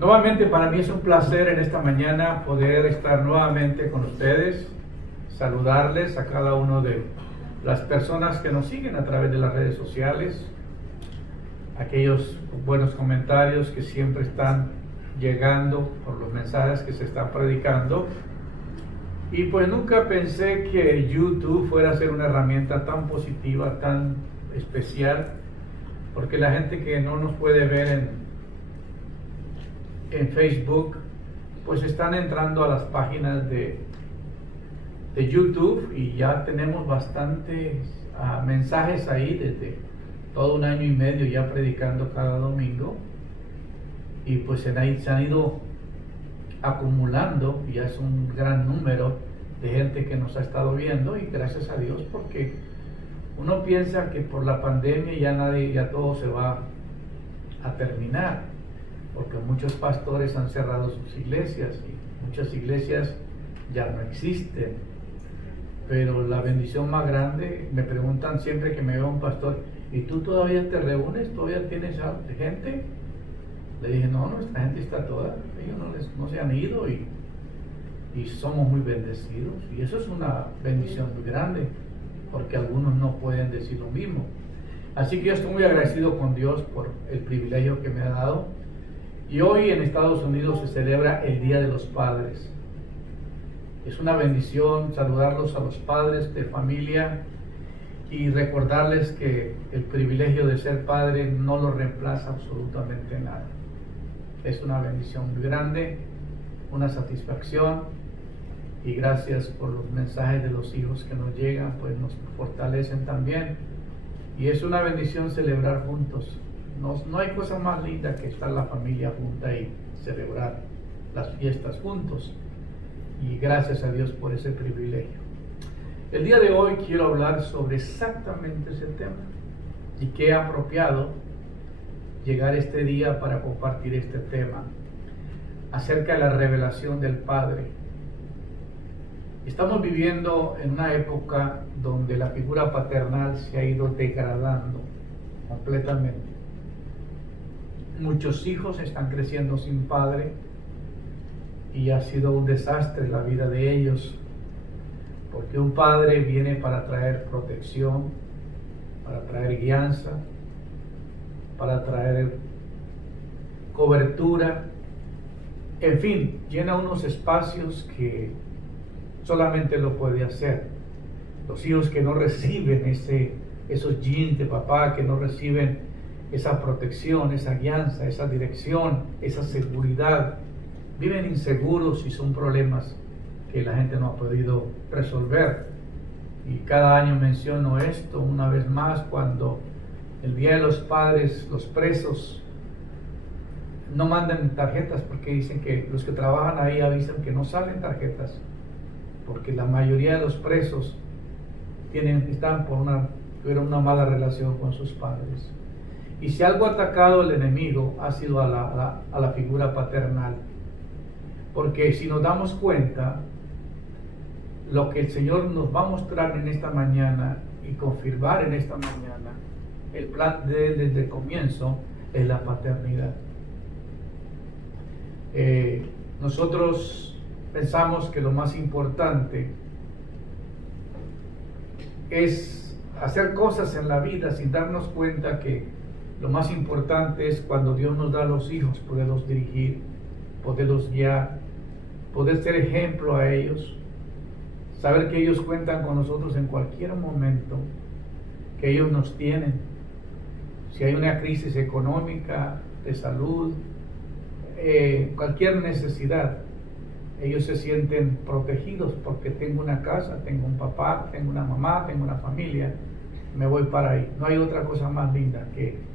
Nuevamente para mí es un placer en esta mañana poder estar nuevamente con ustedes, saludarles a cada uno de las personas que nos siguen a través de las redes sociales, aquellos buenos comentarios que siempre están llegando por los mensajes que se están predicando. Y pues nunca pensé que YouTube fuera a ser una herramienta tan positiva, tan especial, porque la gente que no nos puede ver en Facebook, pues están entrando a las páginas de YouTube y ya tenemos bastantes mensajes ahí desde todo un año y medio ya predicando cada domingo, y pues se han ido acumulando, ya es un gran número de gente que nos ha estado viendo, y gracias a Dios, porque uno piensa que por la pandemia ya todo se va a terminar, porque muchos pastores han cerrado sus iglesias y muchas iglesias ya no existen. Pero la bendición más grande, me preguntan siempre que me veo un pastor: ¿y tú todavía te reúnes? ¿Todavía tienes gente? Le dije: no, nuestra gente está toda, ellos no se han ido, y somos muy bendecidos, y eso es una bendición muy grande, porque algunos no pueden decir lo mismo. Así que yo estoy muy agradecido con Dios por el privilegio que me ha dado. Y hoy en Estados Unidos se celebra el Día de los Padres. Es una bendición saludarlos a los padres de familia y recordarles que el privilegio de ser padre no lo reemplaza absolutamente nada. Es una bendición muy grande, una satisfacción, y gracias por los mensajes de los hijos que nos llegan, pues nos fortalecen también. Y es una bendición celebrar juntos. No hay cosa más linda que estar la familia junta y celebrar las fiestas juntos. Y gracias a Dios por ese privilegio. El día de hoy quiero hablar sobre exactamente ese tema. Y qué apropiado llegar este día para compartir este tema acerca de la revelación del Padre. Estamos viviendo en una época donde la figura paternal se ha ido degradando completamente. Muchos hijos están creciendo sin padre y ha sido un desastre la vida de ellos, porque un padre viene para traer protección, para traer guianza, para traer cobertura, en fin, llena unos espacios que solamente lo puede hacer. Los hijos que no reciben esos jeans de papá, que no reciben esa protección, esa guianza, esa dirección, esa seguridad, viven inseguros y son problemas que la gente no ha podido resolver. Y cada año menciono esto una vez más, cuando el Día de los Padres, los presos no mandan tarjetas, porque dicen que los que trabajan ahí avisan que no salen tarjetas, porque la mayoría de los presos tuvieron una mala relación con sus padres. Y si algo ha atacado el enemigo ha sido a la figura paternal, porque si nos damos cuenta, lo que el Señor nos va a mostrar en esta mañana y confirmar en esta mañana, el plan de Él desde el comienzo es la paternidad. Nosotros pensamos que lo más importante es hacer cosas en la vida sin darnos cuenta que lo más importante es cuando Dios nos da a los hijos, poderlos dirigir, poderlos guiar, poder ser ejemplo a ellos, saber que ellos cuentan con nosotros en cualquier momento, que ellos nos tienen. Si hay una crisis económica, de salud, cualquier necesidad, ellos se sienten protegidos porque tengo una casa, tengo un papá, tengo una mamá, tengo una familia, me voy para ahí. No hay otra cosa más linda que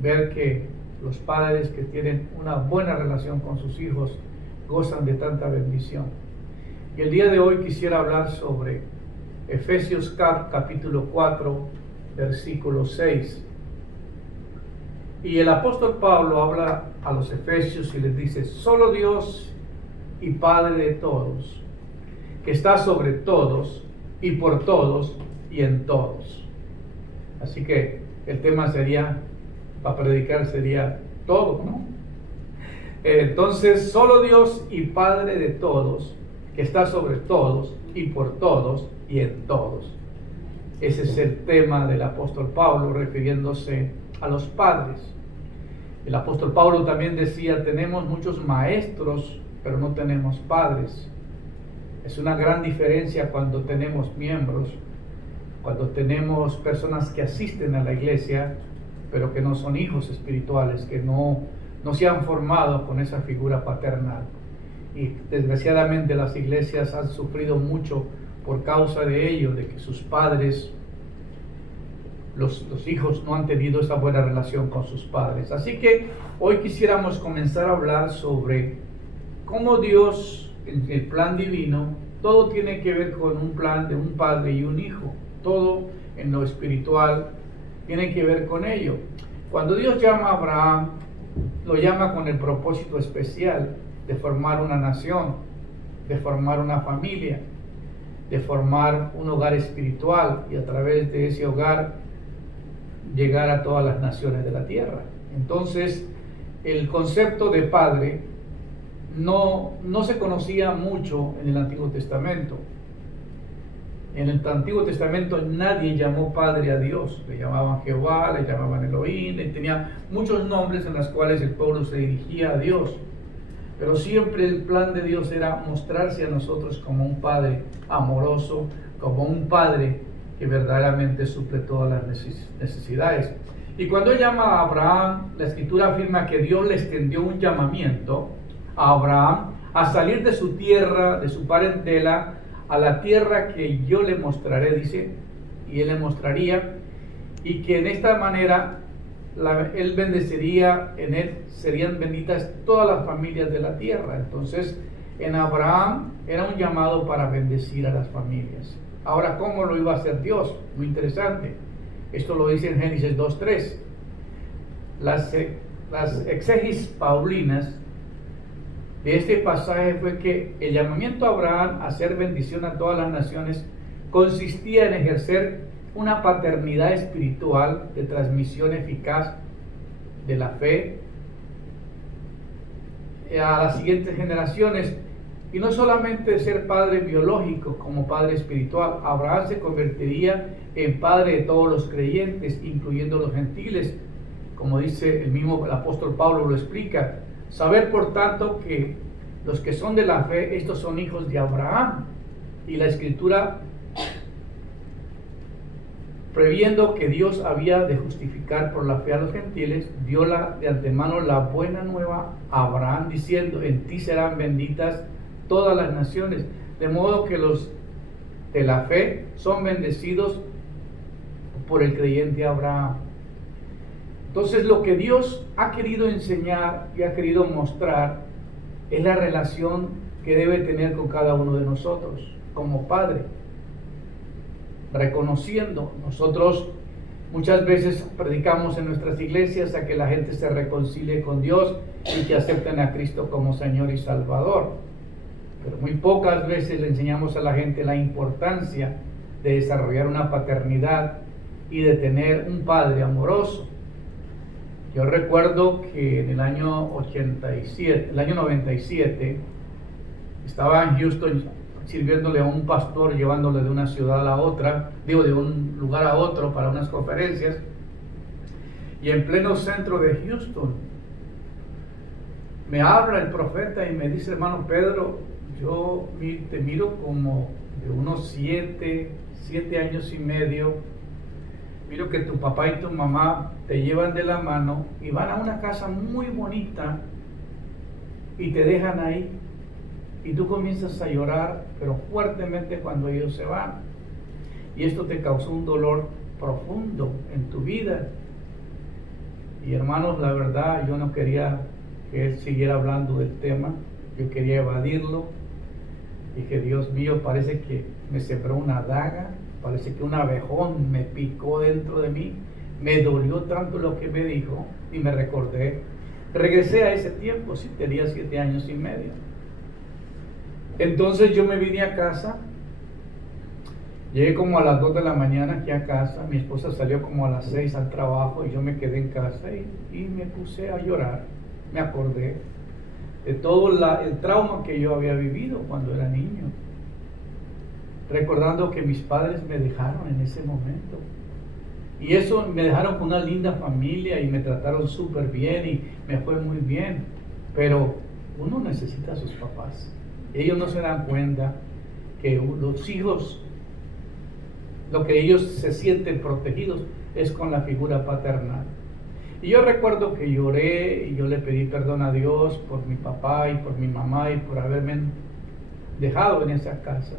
ver que los padres que tienen una buena relación con sus hijos gozan de tanta bendición. Y el día de hoy quisiera hablar sobre Efesios capítulo 4, versículo 6. Y el apóstol Pablo habla a los efesios y les dice: solo Dios y Padre de todos, que está sobre todos y por todos y en todos. Así que el tema sería, para predicar, sería todo, ¿no? Entonces, solo Dios y Padre de todos, que está sobre todos y por todos y en todos. Ese es el tema del apóstol Pablo refiriéndose a los padres. El apóstol Pablo también decía, tenemos muchos maestros, pero no tenemos padres. Es una gran diferencia cuando tenemos miembros, cuando tenemos personas que asisten a la iglesia, pero que no son hijos espirituales, que no se han formado con esa figura paternal. Y desgraciadamente las iglesias han sufrido mucho por causa de ello, de que sus padres, los hijos no han tenido esa buena relación con sus padres. Así que hoy quisiéramos comenzar a hablar sobre cómo Dios, en el plan divino, todo tiene que ver con un plan de un padre y un hijo. Todo en lo espiritual tiene que ver con ello. Cuando Dios llama a Abraham, lo llama con el propósito especial de formar una nación, de formar una familia, de formar un hogar espiritual y a través de ese hogar llegar a todas las naciones de la tierra. Entonces, el concepto de padre no se conocía mucho en el Antiguo Testamento. En el Antiguo Testamento nadie llamó padre a Dios. Le llamaban Jehová, le llamaban Elohim, tenía muchos nombres en los cuales el pueblo se dirigía a Dios. Pero siempre el plan de Dios era mostrarse a nosotros como un padre amoroso, como un padre que verdaderamente suple todas las necesidades. Y cuando él llama a Abraham, la Escritura afirma que Dios le extendió un llamamiento a Abraham a salir de su tierra, de su parentela, a la tierra que yo le mostraré, dice, y él le mostraría, y que en esta manera él bendeciría, en él serían benditas todas las familias de la tierra. Entonces, en Abraham era un llamado para bendecir a las familias. Ahora, ¿cómo lo iba a hacer Dios? Muy interesante. Esto lo dice en Génesis 2:3. Las exegis paulinas de este pasaje fue que el llamamiento a Abraham a hacer bendición a todas las naciones consistía en ejercer una paternidad espiritual de transmisión eficaz de la fe a las siguientes generaciones, y no solamente ser padre biológico como padre espiritual. Abraham se convertiría en padre de todos los creyentes, incluyendo los gentiles, como dice el apóstol Pablo lo explica. Saber por tanto que los que son de la fe, estos son hijos de Abraham, y la Escritura, previendo que Dios había de justificar por la fe a los gentiles, dio de antemano la buena nueva a Abraham, diciendo, en ti serán benditas todas las naciones, de modo que los de la fe son bendecidos por el creyente Abraham. Entonces, lo que Dios ha querido enseñar y ha querido mostrar es la relación que debe tener con cada uno de nosotros como padre, reconociendo. Nosotros muchas veces predicamos en nuestras iglesias a que la gente se reconcilie con Dios y que acepten a Cristo como Señor y Salvador, pero muy pocas veces le enseñamos a la gente la importancia de desarrollar una paternidad y de tener un padre amoroso. Yo recuerdo que en el año 97, estaba en Houston sirviéndole a un pastor, llevándole de una ciudad a la otra, de un lugar a otro para unas conferencias, y en pleno centro de Houston me habla el profeta y me dice, hermano Pedro, yo te miro como de unos 7 años y medio. Miro que tu papá y tu mamá te llevan de la mano y van a una casa muy bonita y te dejan ahí. Y tú comienzas a llorar, pero fuertemente cuando ellos se van. Y esto te causó un dolor profundo en tu vida. Y hermanos, la verdad, yo no quería que él siguiera hablando del tema. Yo quería evadirlo. Dije, Dios mío, parece que me sembró una daga. Parece que un abejón me picó dentro de mí. Me dolió tanto lo que me dijo y me recordé. Regresé a ese tiempo, sí, tenía 7 años y medio. Entonces yo me vine a casa. Llegué como a las 2 de la mañana aquí a casa. Mi esposa salió como a las 6 al trabajo y yo me quedé en casa y me puse a llorar. Me acordé. de todo el trauma que yo había vivido cuando era niño, recordando que mis padres me dejaron en ese momento. Y eso, me dejaron con una linda familia y me trataron súper bien y me fue muy bien. Pero uno necesita a sus papás. Ellos no se dan cuenta que los hijos, lo que ellos se sienten protegidos es con la figura paternal. Y yo recuerdo que lloré y yo le pedí perdón a Dios por mi papá y por mi mamá y por haberme dejado en esa casa.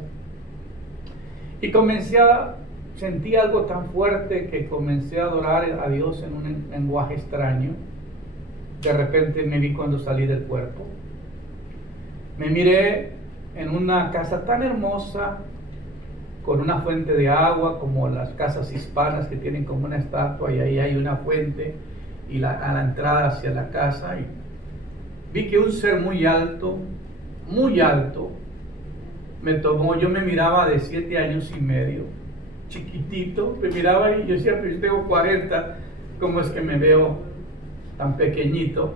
Y sentí algo tan fuerte que comencé a adorar a Dios en un lenguaje extraño. De repente me vi cuando salí del cuerpo. Me miré en una casa tan hermosa, con una fuente de agua, como las casas hispanas que tienen como una estatua, y ahí hay una fuente, y a la entrada hacia la casa, y vi que un ser muy alto, me tomó. Yo me miraba de 7 años y medio, chiquitito, me miraba y yo decía, pero yo tengo 40, ¿cómo es que me veo tan pequeñito?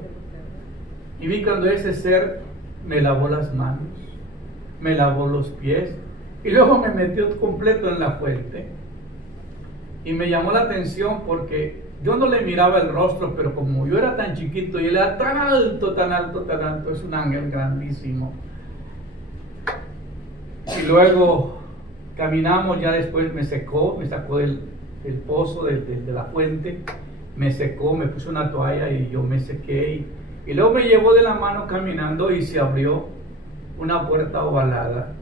Y vi cuando ese ser me lavó las manos, me lavó los pies, y luego me metió completo en la fuente. Y me llamó la atención porque yo no le miraba el rostro, pero como yo era tan chiquito y él era tan alto, es un ángel grandísimo. Y luego caminamos, ya después me sacó del pozo, de la fuente, me secó, me puso una toalla y yo me sequé. Y luego me llevó de la mano caminando y se abrió una puerta ovalada.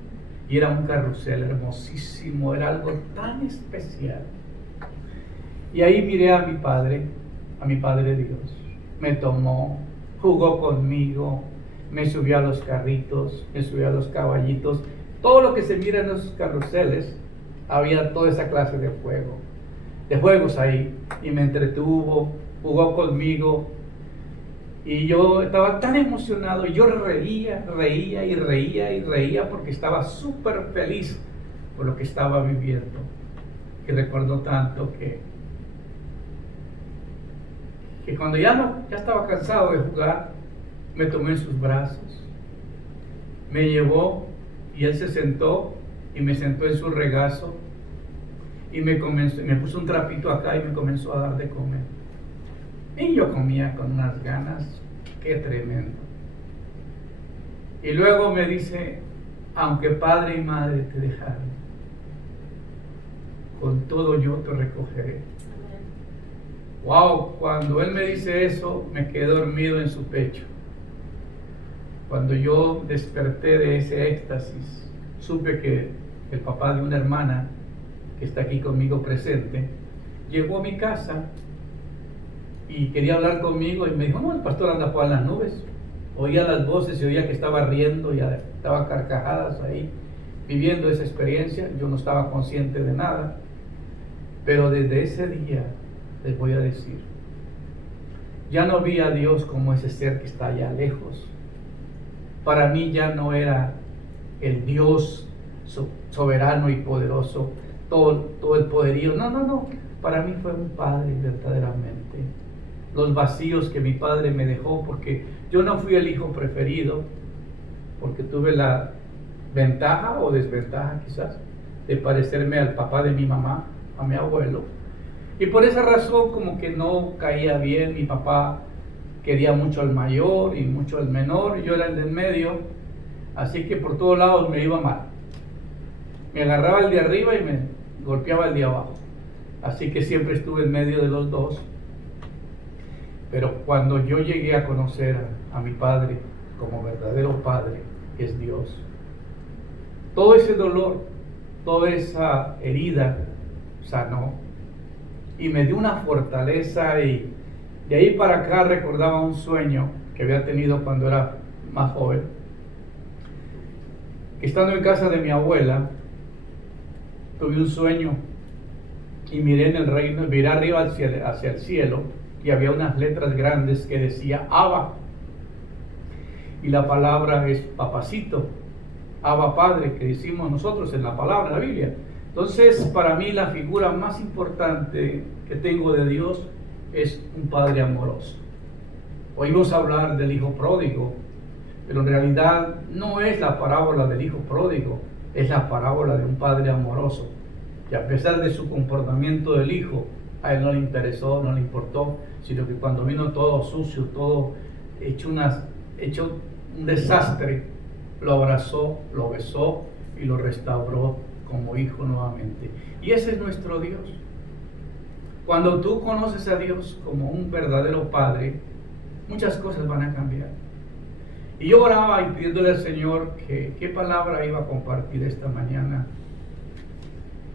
Y era un carrusel hermosísimo, era algo tan especial. Y ahí miré a mi Padre Dios. Me tomó, jugó conmigo, me subió a los carritos, me subió a los caballitos. Todo lo que se mira en esos carruseles, había toda esa clase de juegos ahí. Y me entretuvo, jugó conmigo. Y yo estaba tan emocionado, y yo reía porque estaba súper feliz por lo que estaba viviendo. Y recuerdo tanto que cuando ya estaba cansado de jugar, me tomó en sus brazos, me llevó y él se sentó y me sentó en su regazo y me puso un trapito acá y me comenzó a dar de comer. Y yo comía con unas ganas, qué tremendo. Y luego me dice, aunque padre y madre te dejaron, con todo yo te recogeré. Wow, cuando él me dice eso, me quedé dormido en su pecho. Cuando yo desperté de ese éxtasis, supe que el papá de una hermana que está aquí conmigo presente, llegó a mi casa y quería hablar conmigo y me dijo, no, el pastor anda por las nubes. Oía las voces y oía que estaba riendo y estaba carcajadas ahí, viviendo esa experiencia. Yo no estaba consciente de nada, pero desde ese día les voy a decir, ya no vi a Dios como ese ser que está allá lejos. Para mí ya no era el Dios soberano y poderoso, todo el poderío. No. Para mí fue un padre verdaderamente. Los vacíos que mi padre me dejó, porque yo no fui el hijo preferido, porque tuve la ventaja o desventaja quizás de parecerme al papá de mi mamá, a mi abuelo. Y por esa razón como que no caía bien. Mi papá quería mucho al mayor y mucho al menor, yo era el del medio, así que por todos lados me iba mal. Me agarraba el de arriba y me golpeaba el de abajo. Así que siempre estuve en medio de los dos. Pero cuando yo llegué a conocer a mi padre como verdadero padre, que es Dios, todo ese dolor, toda esa herida sanó y me dio una fortaleza. Y de ahí para acá recordaba un sueño que había tenido cuando era más joven, que estando en casa de mi abuela tuve un sueño y miré en el reino, miré arriba hacia el cielo, y había unas letras grandes que decía Abba, y la palabra es papacito, Abba Padre, que decimos nosotros en la palabra, en la Biblia. Entonces, para mí la figura más importante que tengo de Dios es un Padre amoroso. Oímos hablar del Hijo pródigo, pero en realidad no es la parábola del hijo pródigo, es la parábola de un padre amoroso, que a pesar de su comportamiento del hijo, a él no le interesó, no le importó, sino que cuando vino todo sucio, todo hecho un desastre, lo abrazó, lo besó y lo restauró como hijo nuevamente. Y ese es nuestro Dios. Cuando tú conoces a Dios como un verdadero Padre, muchas cosas van a cambiar. Y yo oraba y pidiéndole al Señor que qué palabra iba a compartir esta mañana.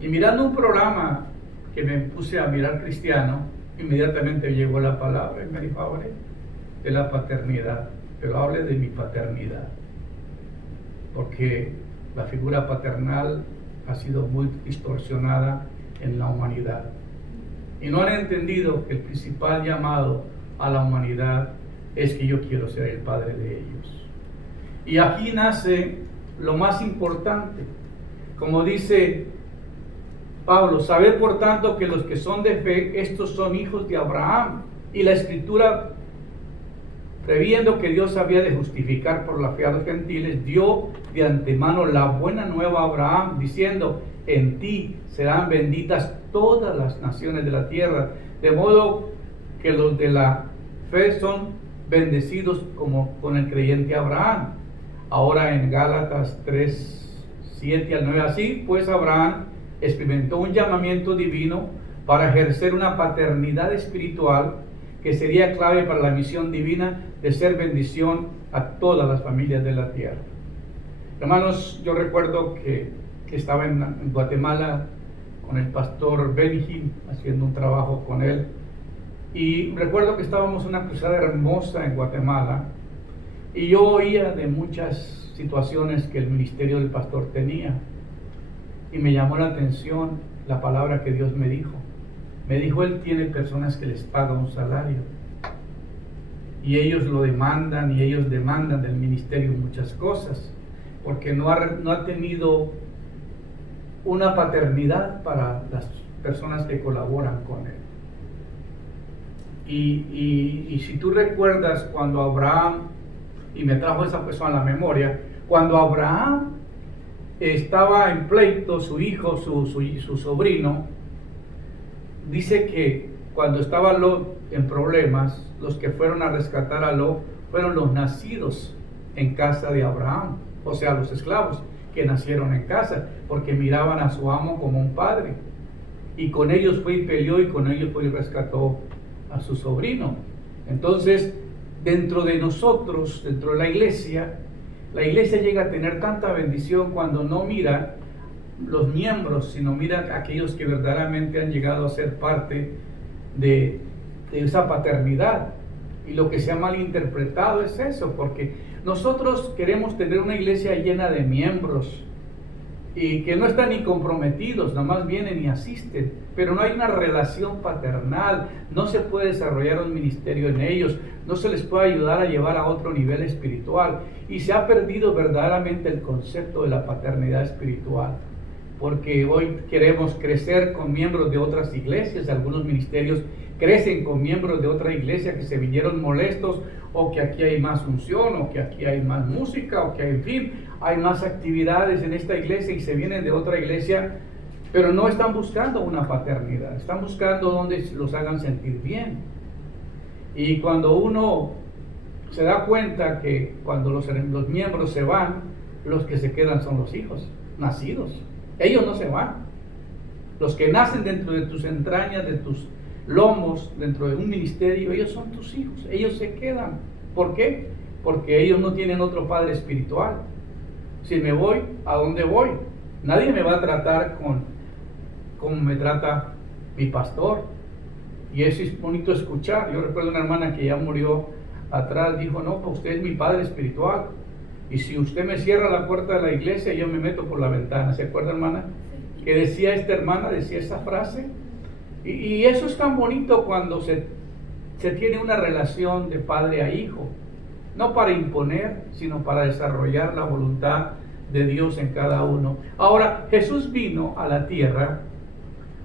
Y mirando un programa que me puse a mirar cristiano, inmediatamente llegó la palabra y me dijo, hable de la paternidad, pero hable de mi paternidad. Porque la figura paternal ha sido muy distorsionada en la humanidad. Y no han entendido que el principal llamado a la humanidad es que yo quiero ser el padre de ellos. Y aquí nace lo más importante. Como dice Pablo, sabed por tanto que los que son de fe, estos son hijos de Abraham. Y la Escritura, previendo que Dios había de justificar por la fe a los gentiles, dio de antemano la buena nueva a Abraham, diciendo, en ti serán benditas todas las naciones de la tierra, de modo que los de la fe son bendecidos como con el creyente Abraham. Ahora en Gálatas 3, 7 al 9, así pues Abraham experimentó un llamamiento divino para ejercer una paternidad espiritual que sería clave para la misión divina de ser bendición a todas las familias de la tierra. Hermanos, yo recuerdo que estaba en Guatemala con el pastor Benny haciendo un trabajo con él, y recuerdo que estábamos en una cruzada hermosa en Guatemala, y yo oía de muchas situaciones que el ministerio del pastor tenía, y me llamó la atención la palabra que Dios me dijo. Me dijo, él tiene personas que les paga un salario, y ellos lo demandan, y ellos demandan del ministerio muchas cosas, porque no ha tenido una paternidad para las personas que colaboran con él. Y si tú recuerdas cuando Abraham, y me trajo esa persona a la memoria, cuando Abraham estaba en pleito, su hijo, su sobrino, dice que cuando estaba Lot en problemas, los que fueron a rescatar a Lot fueron los nacidos en casa de Abraham, o sea, los esclavos que nacieron en casa, porque miraban a su amo como un padre, y con ellos fue y peleó, y con ellos fue y rescató a su sobrino. Entonces, dentro de nosotros, dentro de la iglesia llega a tener tanta bendición cuando no mira los miembros, sino mira a aquellos que verdaderamente han llegado a ser parte de esa paternidad. Y lo que se ha malinterpretado es eso, porque nosotros queremos tener una iglesia llena de miembros y que no están ni comprometidos, nomás vienen y asisten, pero no hay una relación paternal, no se puede desarrollar un ministerio en ellos, no se les puede ayudar a llevar a otro nivel espiritual, y se ha perdido verdaderamente el concepto de la paternidad espiritual, porque hoy queremos crecer con miembros de otras iglesias. Algunos ministerios crecen con miembros de otra iglesia que se vinieron molestos, o que aquí hay más unción, o que aquí hay más música, o que en fin, hay más actividades en esta iglesia y se vienen de otra iglesia, pero no están buscando una paternidad, están buscando donde los hagan sentir bien. Y cuando uno se da cuenta que cuando los miembros se van, los que se quedan son los hijos nacidos. Ellos no se van. Los que nacen dentro de tus entrañas, de tus lomos, dentro de un ministerio, ellos son tus hijos, ellos se quedan. ¿Por qué? Porque ellos no tienen otro padre espiritual. Si me voy, ¿a dónde voy? Nadie me va a tratar como me trata mi pastor. Y eso es bonito escuchar. Yo recuerdo una hermana que ya murió atrás, dijo, no, pues usted es mi padre espiritual, y si usted me cierra la puerta de la iglesia, yo me meto por la ventana. ¿Se acuerda, hermana? Que decía esta hermana, decía esa frase. Y eso es tan bonito cuando se tiene una relación de padre a hijo, no para imponer, sino para desarrollar la voluntad de Dios en cada uno. Ahora, Jesús vino a la tierra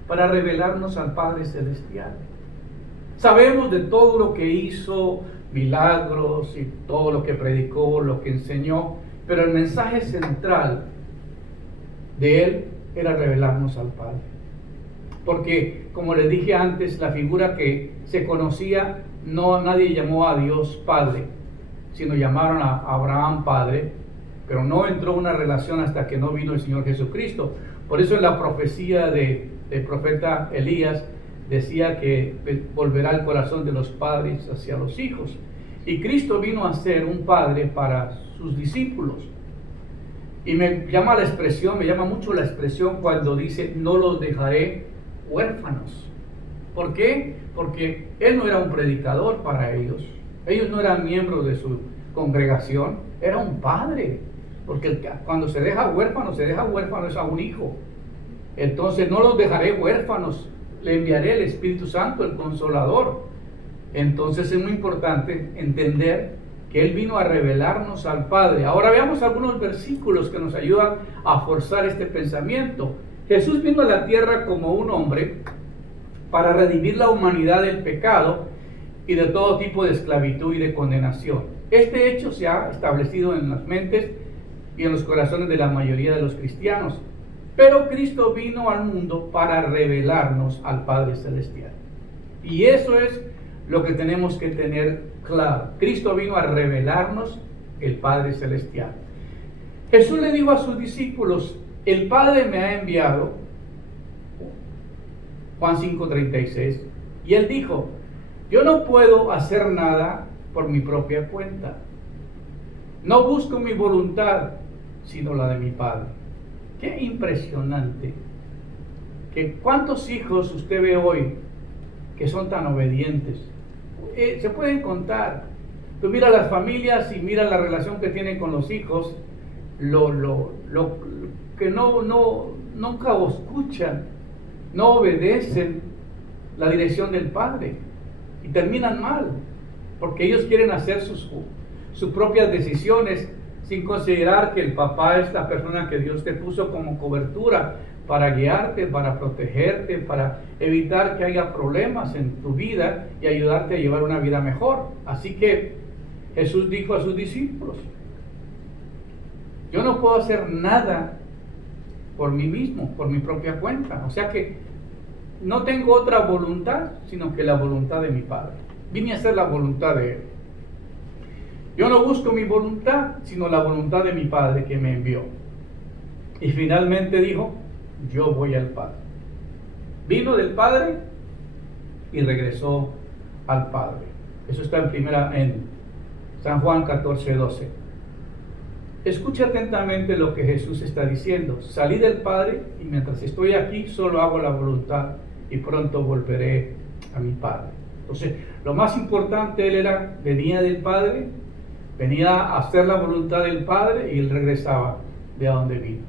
para revelarnos al Padre Celestial. Sabemos de todo lo que hizo, milagros y todo lo que predicó, lo que enseñó, pero el mensaje central de él era revelarnos al Padre. Porque, como les dije antes, la figura que se conocía, nadie llamó a Dios Padre, sino llamaron a Abraham Padre, pero no entró una relación hasta que no vino el Señor Jesucristo. Por eso en la profecía del profeta Elías decía que volverá el corazón de los padres hacia los hijos. Y Cristo vino a ser un padre para sus discípulos. Y me llama mucho la expresión cuando dice, no los dejaré huérfanos. ¿Por qué? Porque Él no era un predicador para ellos. Ellos no eran miembros de su congregación. Era un padre. Porque cuando se deja huérfano es a un hijo. Entonces no los dejaré huérfanos. Le enviaré el Espíritu Santo, el Consolador. Entonces es muy importante entender que Él vino a revelarnos al Padre. Ahora veamos algunos versículos que nos ayudan a forzar este pensamiento. Jesús vino a la tierra como un hombre para redimir la humanidad del pecado y de todo tipo de esclavitud y de condenación. Este hecho se ha establecido en las mentes y en los corazones de la mayoría de los cristianos. Pero Cristo vino al mundo para revelarnos al Padre Celestial. Y eso es lo que tenemos que tener claro. Cristo vino a revelarnos el Padre Celestial. Jesús le dijo a sus discípulos, el Padre me ha enviado, Juan 5:36, y Él dijo, yo no puedo hacer nada por mi propia cuenta. No busco mi voluntad, sino la de mi Padre. Qué impresionante. Que cuántos hijos usted ve hoy que son tan obedientes. Se pueden contar. Tú mira las familias y mira la relación que tienen con los hijos, lo que nunca escuchan, no obedecen la dirección del Padre y terminan mal, porque ellos quieren hacer sus propias decisiones sin considerar que el papá es la persona que Dios te puso como cobertura para guiarte, para protegerte, para evitar que haya problemas en tu vida y ayudarte a llevar una vida mejor. Así que Jesús dijo a sus discípulos, yo no puedo hacer nada por mí mismo, por mi propia cuenta. O sea que no tengo otra voluntad, sino que la voluntad de mi Padre. Vine a hacer la voluntad de Él. Yo no busco mi voluntad, sino la voluntad de mi Padre que me envió. Y finalmente dijo, yo voy al Padre. Vino del Padre y regresó al Padre. Eso está en San Juan 14:12. Escucha atentamente lo que Jesús está diciendo. Salí del Padre y mientras estoy aquí solo hago la voluntad y pronto volveré a mi Padre. Entonces, lo más importante, él venía del Padre, venía a hacer la voluntad del Padre y él regresaba de donde vino.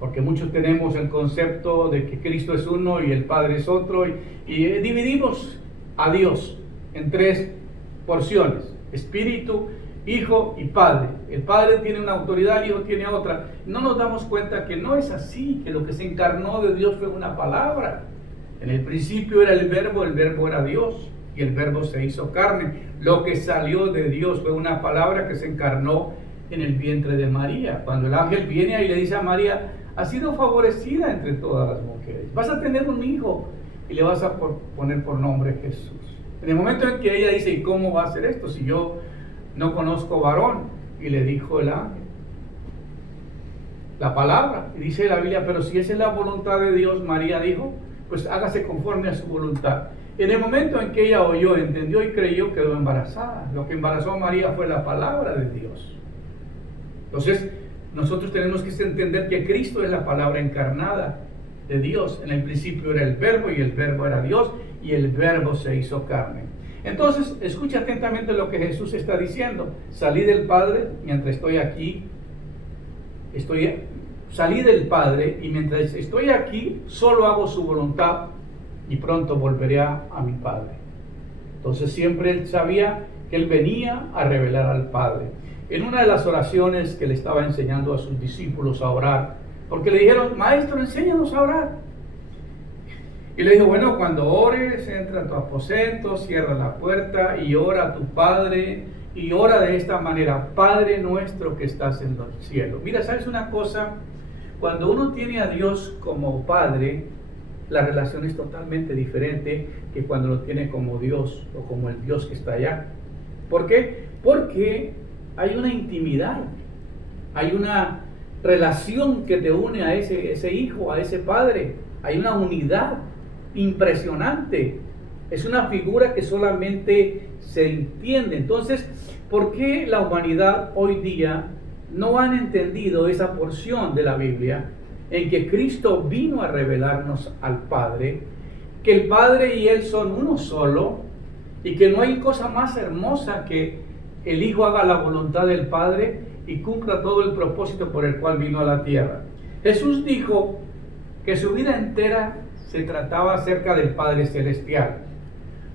Porque muchos tenemos el concepto de que Cristo es uno y el Padre es otro y dividimos a Dios en tres porciones: Espíritu, Hijo y Padre. El Padre tiene una autoridad, el Hijo tiene otra. No nos damos cuenta que no es así, que lo que se encarnó de Dios fue una palabra. En el principio era el verbo era Dios y el verbo se hizo carne. Lo que salió de Dios fue una palabra que se encarnó en el vientre de María. Cuando el ángel viene y le dice a María, has sido favorecida entre todas las mujeres, vas a tener un hijo y le vas a poner por nombre Jesús. En el momento en que ella dice, ¿y cómo va a ser esto si yo no conozco varón? Y le dijo el ángel la palabra, y dice la Biblia, pero si esa es la voluntad de Dios, María dijo, pues hágase conforme a su voluntad. En el momento en que ella oyó, entendió y creyó, quedó embarazada. Lo que embarazó a María fue la palabra de Dios. Entonces nosotros tenemos que entender que Cristo es la palabra encarnada de Dios. En el principio era el verbo y el verbo era Dios y el verbo se hizo carne. Entonces, escucha atentamente lo que Jesús está diciendo. Salí del Padre mientras estoy aquí. Salí del Padre y mientras estoy aquí solo hago su voluntad y pronto volveré a mi Padre. Entonces siempre él sabía que él venía a revelar al Padre. En una de las oraciones que le estaba enseñando a sus discípulos a orar, porque le dijeron, maestro, enséñanos a orar. Y le dijo, bueno, cuando ores, entra a tu aposento, cierra la puerta y ora a tu Padre, y ora de esta manera: Padre nuestro que estás en el cielo. Mira, ¿sabes una cosa? Cuando uno tiene a Dios como Padre, la relación es totalmente diferente que cuando lo tiene como Dios o como el Dios que está allá. ¿Por qué? Porque hay una intimidad, hay una relación que te une a ese hijo, a ese padre. Hay una unidad impresionante. Es una figura que solamente se entiende. Entonces, ¿por qué la humanidad hoy día no han entendido esa porción de la Biblia en que Cristo vino a revelarnos al Padre, que el Padre y Él son uno solo, y que no hay cosa más hermosa que el Hijo haga la voluntad del Padre y cumpla todo el propósito por el cual vino a la tierra? Jesús dijo que su vida entera se trataba acerca del Padre Celestial.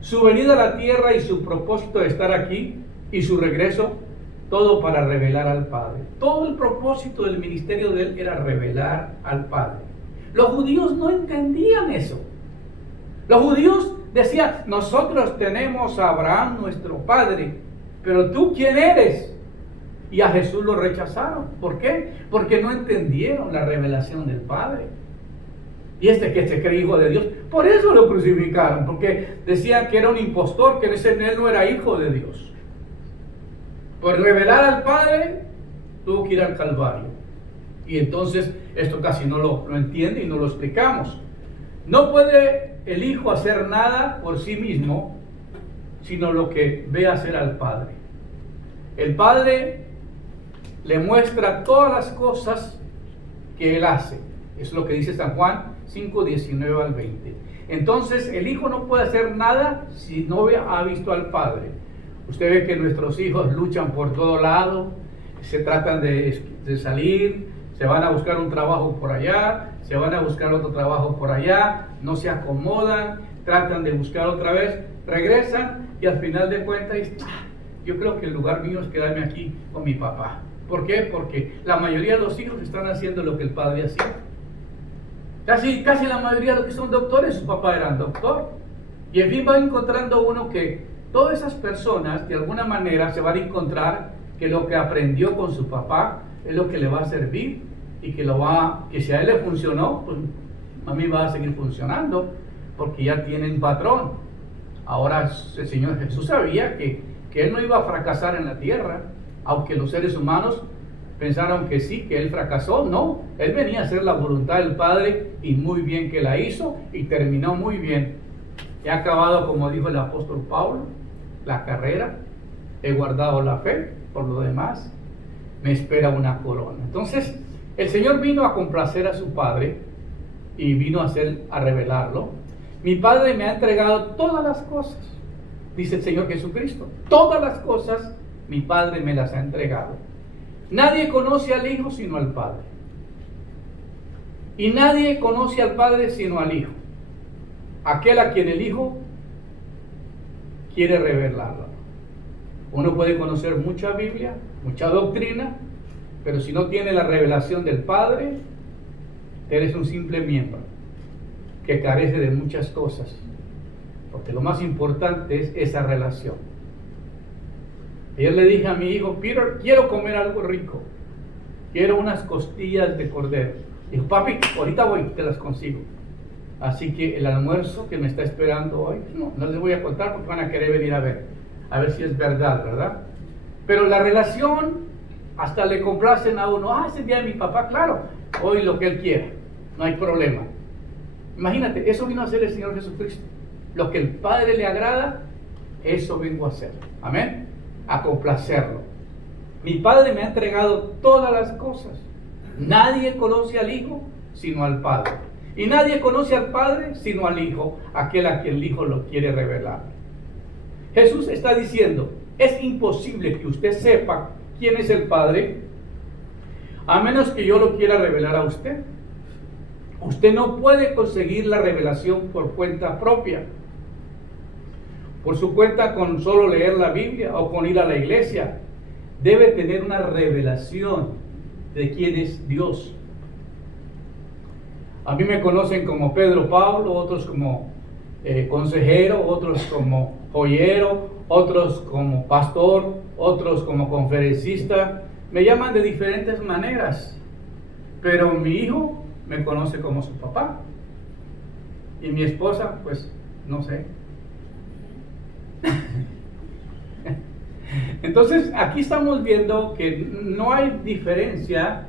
Su venida a la tierra y su propósito de estar aquí y su regreso, todo para revelar al Padre. Todo el propósito del ministerio de Él era revelar al Padre. Los judíos no entendían eso. Los judíos decían: nosotros tenemos a Abraham nuestro padre, pero ¿tú quién eres? Y a Jesús lo rechazaron. ¿Por qué? Porque no entendieron la revelación del Padre. Y que se cree hijo de Dios, por eso lo crucificaron, porque decían que era un impostor, que él no era hijo de Dios. Por revelar al Padre, tuvo que ir al Calvario. Y entonces esto casi no lo entiende y no lo explicamos. No puede el Hijo hacer nada por sí mismo, sino lo que ve hacer al Padre. El Padre le muestra todas las cosas que Él hace. Es lo que dice San Juan 5, 19 al 20. Entonces el Hijo no puede hacer nada si no ha visto al Padre. Usted ve que nuestros hijos luchan por todo lado, se tratan de salir, se van a buscar un trabajo por allá, se van a buscar otro trabajo por allá, no se acomodan, tratan de buscar otra vez, regresan y al final de cuentas dicen: yo creo que el lugar mío es quedarme aquí con mi papá. ¿Por qué? Porque la mayoría de los hijos están haciendo lo que el padre hacía. Casi la mayoría de los que son doctores, su papá era doctor. Y en fin, va encontrando uno que todas esas personas de alguna manera se van a encontrar que lo que aprendió con su papá es lo que le va a servir, y que si a él le funcionó, pues a mí va a seguir funcionando, porque ya tienen patrón. Ahora el Señor Jesús sabía que Él no iba a fracasar en la tierra, aunque los seres humanos pensaron que sí, que Él fracasó. No, Él venía a hacer la voluntad del Padre, y muy bien que la hizo, y terminó muy bien. He acabado, como dijo el apóstol Pablo, la carrera, he guardado la fe, por lo demás me espera una corona. Entonces el Señor vino a complacer a su Padre y vino a revelarlo. Mi Padre me ha entregado todas las cosas, dice el Señor Jesucristo. Todas las cosas mi Padre me las ha entregado. Nadie conoce al Hijo sino al Padre, y nadie conoce al Padre sino al Hijo, aquel a quien el Hijo quiere revelarlo. Uno puede conocer mucha Biblia, mucha doctrina, pero si no tiene la revelación del Padre, eres un simple miembro que carece de muchas cosas, porque lo más importante es esa relación. Ayer le dije a mi hijo: Peter, quiero comer algo rico, quiero unas costillas de cordero. Dijo: papi, ahorita voy, te las consigo. Así que el almuerzo que me está esperando hoy, no les voy a contar, porque van a querer venir a ver si es verdad, ¿verdad? Pero la relación, hasta le complacen a uno: ese día de mi papá, claro, hoy lo que él quiera, no hay problema. Imagínate, eso vino a hacer el Señor Jesucristo. Lo que el Padre le agrada, eso vengo a hacer. Amén. A complacerlo. Mi Padre me ha entregado todas las cosas. Nadie conoce al Hijo sino al Padre, y nadie conoce al Padre sino al Hijo, aquel a quien el Hijo lo quiere revelar. Jesús está diciendo: es imposible que usted sepa quién es el Padre a menos que yo lo quiera revelar a usted. Usted no puede conseguir la revelación por cuenta propia, por su cuenta, con solo leer la Biblia o con ir a la iglesia. Debe tener una revelación de quién es Dios. A mí me conocen como Pedro Pablo, otros como consejero, otros como joyero, otros como pastor, otros como conferencista. Me llaman de diferentes maneras, pero mi hijo me conoce como su papá y mi esposa, pues, no sé. Entonces, aquí estamos viendo que no hay diferencia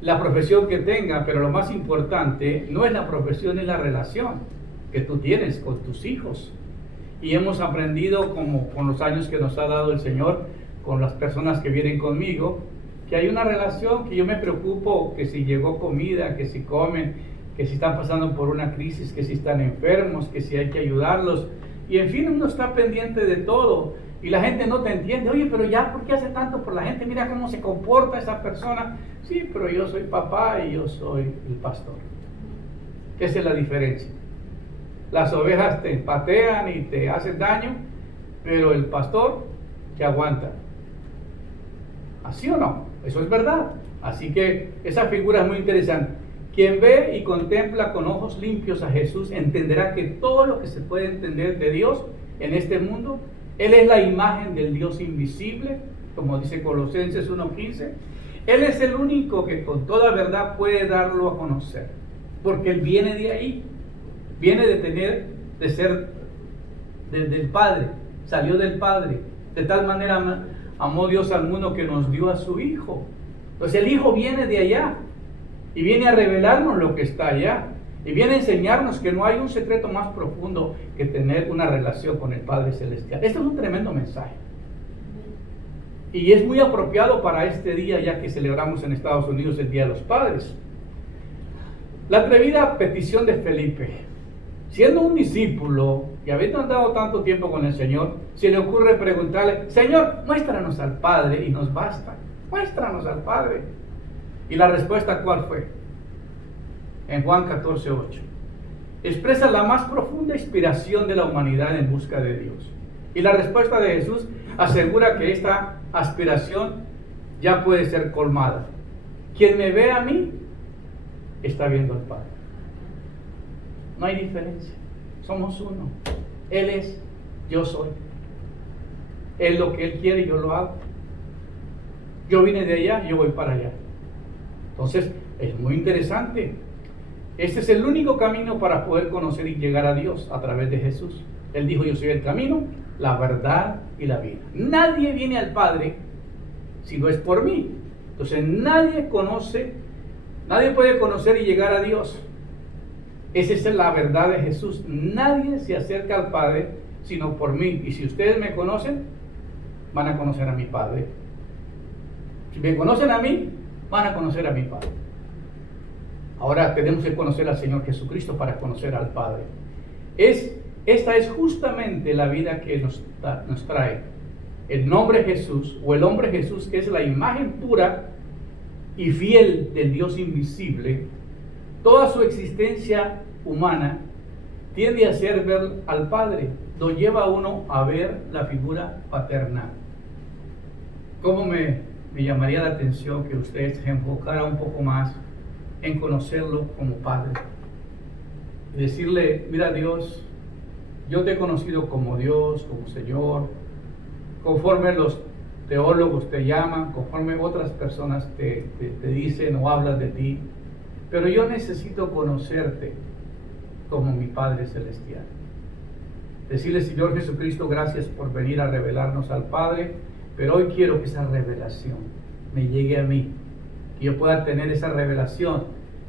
la profesión que tenga, pero lo más importante no es la profesión, es la relación que tú tienes con tus hijos. Y hemos aprendido, como con los años que nos ha dado el Señor, con las personas que vienen conmigo, que hay una relación que yo me preocupo, que si llegó comida, que si comen, que si están pasando por una crisis, que si están enfermos, que si hay que ayudarlos. Y en fin, uno está pendiente de todo. Y la gente no te entiende. Oye, pero ya, ¿por qué hace tanto por la gente? Mira cómo se comporta esa persona. Sí, pero yo soy papá y yo soy el pastor. Esa es la diferencia. Las ovejas te patean y te hacen daño, pero el pastor te aguanta. ¿Así o no? Eso es verdad. Así que esa figura es muy interesante. Quien ve y contempla con ojos limpios a Jesús entenderá que todo lo que se puede entender de Dios en este mundo, Él es la imagen del Dios invisible, como dice Colosenses 1:15. Él es el único que con toda verdad puede darlo a conocer, porque Él viene de ahí, viene de ser del Padre, salió del Padre. De tal manera amó Dios al mundo que nos dio a su Hijo. Entonces el Hijo viene de allá y viene a revelarnos lo que está allá. Y viene a enseñarnos que no hay un secreto más profundo que tener una relación con el Padre Celestial. Esto es un tremendo mensaje. Y es muy apropiado para este día, ya que celebramos en Estados Unidos el Día de los Padres. La atrevida petición de Felipe. Siendo un discípulo y habiendo andado tanto tiempo con el Señor, se le ocurre preguntarle: Señor, muéstranos al Padre y nos basta. Muéstranos al Padre. Y la respuesta, ¿cuál fue? En Juan 14:8. Expresa la más profunda inspiración de la humanidad en busca de Dios. Y la respuesta de Jesús asegura que esta aspiración ya puede ser colmada. Quien me ve a mí, está viendo al Padre. No hay diferencia. Somos uno. Él es, yo soy. Él lo que Él quiere, yo lo hago. Yo vine de allá, yo voy para allá. Entonces, es muy interesante. Este es el único camino para poder conocer y llegar a Dios, a través de Jesús. Él dijo: yo soy el camino, la verdad y la vida. Nadie viene al Padre si no es por mí. Entonces nadie puede conocer y llegar a Dios. Esa es la verdad de Jesús. Nadie se acerca al Padre sino por mí. Y si ustedes me conocen, van a conocer a mi Padre. Si me conocen a mí, van a conocer a mi Padre. Ahora tenemos que conocer al Señor Jesucristo para conocer al Padre. Esta es justamente la vida que nos trae el nombre Jesús, o el hombre Jesús, que es la imagen pura y fiel del Dios invisible. Toda su existencia humana tiende a hacer ver al Padre, lo lleva a uno a ver la figura paterna. ¿Cómo me llamaría la atención que usted se enfocara un poco más en conocerlo como Padre? Y decirle: mira, Dios, yo te he conocido como Dios, como Señor, conforme los teólogos te llaman, conforme otras personas te dicen o hablan de ti, pero yo necesito conocerte como mi Padre Celestial. Decirle: Señor Jesucristo, gracias por venir a revelarnos al Padre, pero hoy quiero que esa revelación me llegue a mí, que yo pueda tener esa revelación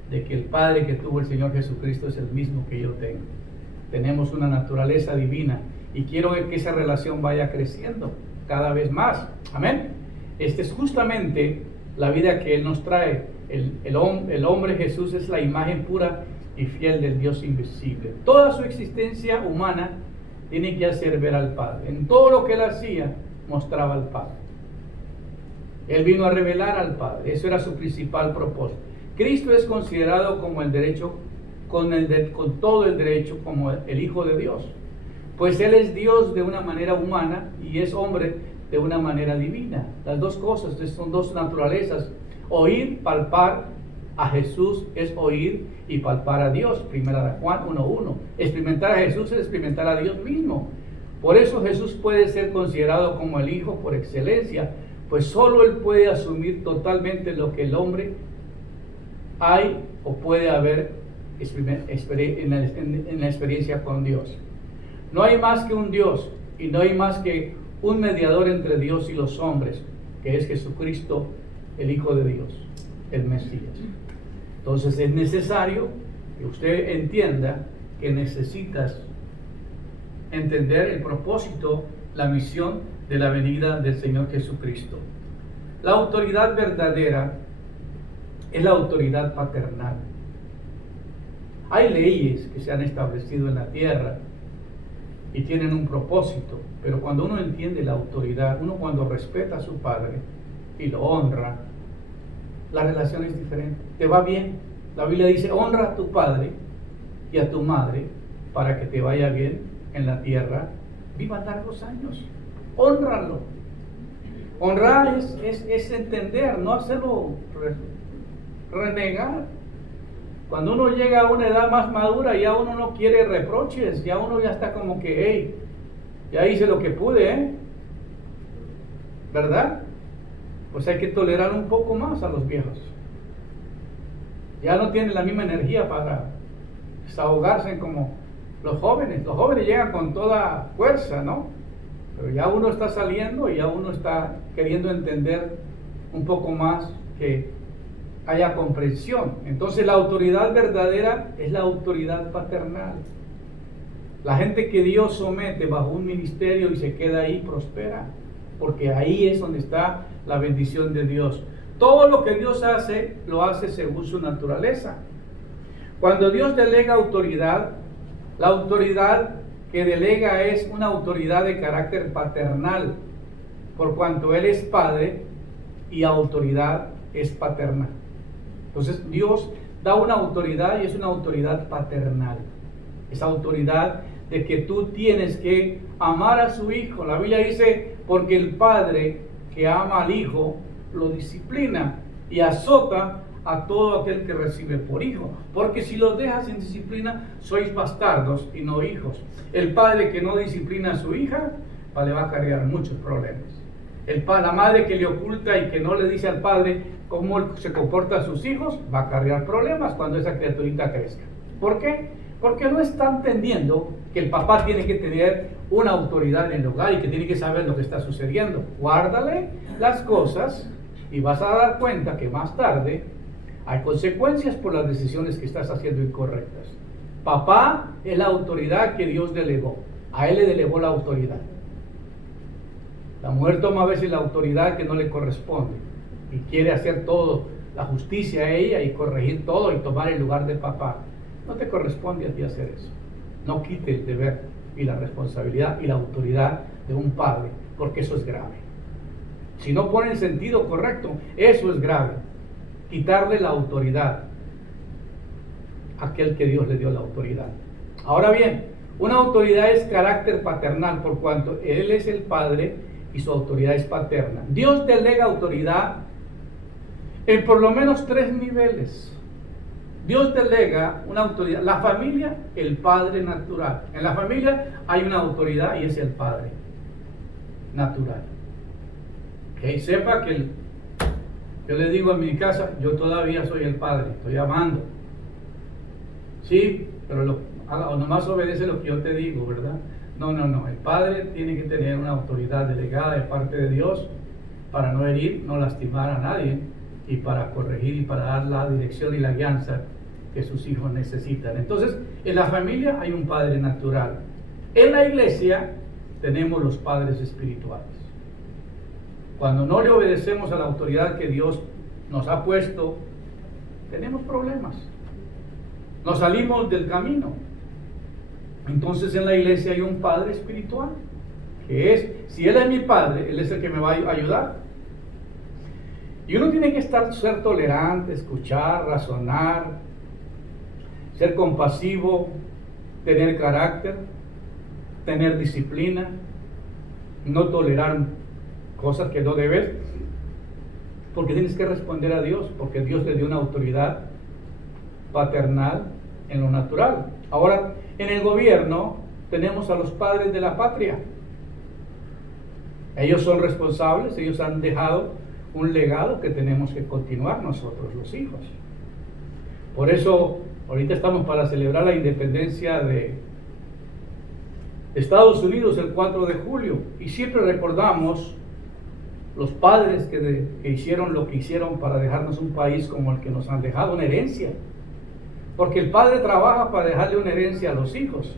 de que el Padre que tuvo el Señor Jesucristo es el mismo que yo tengo. Tenemos una naturaleza divina y quiero que esa relación vaya creciendo cada vez más. Amén. Esta es justamente la vida que Él nos trae. El hombre Jesús es la imagen pura y fiel del Dios invisible. Toda su existencia humana tiene que hacer ver al Padre. En todo lo que Él hacía, mostraba al Padre. Él vino a revelar al Padre. Eso era su principal propósito. Cristo es considerado como el derecho, con todo el derecho, como el Hijo de Dios, pues Él es Dios de una manera humana y es hombre de una manera divina. Las dos cosas son dos naturalezas: oír, palpar a Jesús es oír y palpar a Dios. Primera de Juan 1:1. Experimentar a Jesús es experimentar a Dios mismo. Por eso Jesús puede ser considerado como el Hijo por excelencia, pues solo Él puede asumir totalmente lo que el hombre hay o puede haber en la experiencia con Dios. No hay más que un Dios y no hay más que un mediador entre Dios y los hombres, que es Jesucristo, el Hijo de Dios, el Mesías. Entonces es necesario que usted entienda que necesitas entender el propósito, la misión de la venida del Señor Jesucristo. La autoridad verdadera es la autoridad paternal. Hay leyes que se han establecido en la tierra y tienen un propósito, pero cuando uno entiende la autoridad, uno cuando respeta a su padre y lo honra, la relación es diferente, te va bien. La Biblia dice: honra a tu padre y a tu madre para que te vaya bien en la tierra, viva largos años. Hónralo. Honrar es entender, no hacerlo renegar. Cuando uno llega a una edad más madura, ya uno no quiere reproches, ya uno ya está como que, hey, ya hice lo que pude, ¿verdad? Pues hay que tolerar un poco más a los viejos. Ya no tienen la misma energía para desahogarse como los jóvenes. Los jóvenes llegan con toda fuerza, ¿no? Pero ya uno está saliendo y ya uno está queriendo entender un poco más, que haya comprensión. Entonces la autoridad verdadera es la autoridad paternal. La gente que Dios somete bajo un ministerio y se queda ahí prospera, porque ahí es donde está la bendición de Dios. Todo lo que Dios hace, lo hace según su naturaleza. Cuando Dios delega autoridad, la autoridad que delega es una autoridad de carácter paternal, por cuanto Él es Padre y autoridad es paternal. Entonces Dios da una autoridad y es una autoridad paternal. Esa autoridad de que tú tienes que amar a su hijo. La Biblia dice: porque el padre que ama al hijo lo disciplina y azota a todo aquel que recibe por hijo, porque si los dejas sin disciplina, sois bastardos y no hijos. El padre que no disciplina a su hija, le va a cargar muchos problemas. La madre que le oculta y que no le dice al padre cómo se comporta a sus hijos, va a cargar problemas cuando esa criaturita crezca. ¿Por qué? Porque no están entendiendo que el papá tiene que tener una autoridad en el hogar y que tiene que saber lo que está sucediendo. Guárdale las cosas y vas a dar cuenta que más tarde hay consecuencias por las decisiones que estás haciendo incorrectas. Papá es la autoridad que Dios delegó. A él le delegó la autoridad. La mujer toma a veces la autoridad que no le corresponde y quiere hacer todo, la justicia a ella y corregir todo y tomar el lugar de papá. No te corresponde a ti hacer eso. No quite el deber y la responsabilidad y la autoridad de un padre, porque eso es grave. Si no pone el sentido correcto, eso es grave. Quitarle la autoridad a aquel que Dios le dio la autoridad. Ahora bien, una autoridad es carácter paternal, por cuanto Él es el Padre y su autoridad es paterna. Dios delega autoridad en por lo menos 3 niveles. Dios delega una autoridad. La familia, el padre natural. En la familia hay una autoridad y es el padre natural. Que sepa que yo le digo en mi casa, yo todavía soy el padre, estoy amando. Sí, pero nomás obedece lo que yo te digo, ¿verdad? No. El padre tiene que tener una autoridad delegada de parte de Dios para no herir, no lastimar a nadie y para corregir y para dar la dirección y la guianza que sus hijos necesitan. Entonces, en la familia hay un padre natural. En la iglesia tenemos los padres espirituales. Cuando no le obedecemos a la autoridad que Dios nos ha puesto, tenemos problemas. Nos salimos del camino. Entonces en la iglesia hay un padre espiritual, que es, si Él es mi padre, Él es el que me va a ayudar. Y uno tiene que ser tolerante, escuchar, razonar, ser compasivo, tener carácter, tener disciplina, no tolerar cosas que no debes, porque tienes que responder a Dios, porque Dios le dio una autoridad paternal en lo natural. Ahora, en el gobierno tenemos a los padres de la patria. Ellos son responsables, ellos han dejado un legado que tenemos que continuar nosotros, los hijos. Por eso, ahorita estamos para celebrar la independencia de Estados Unidos el 4 de julio y siempre recordamos los padres que hicieron lo que hicieron para dejarnos un país como el que nos han dejado, una herencia. Porque el padre trabaja para dejarle una herencia a los hijos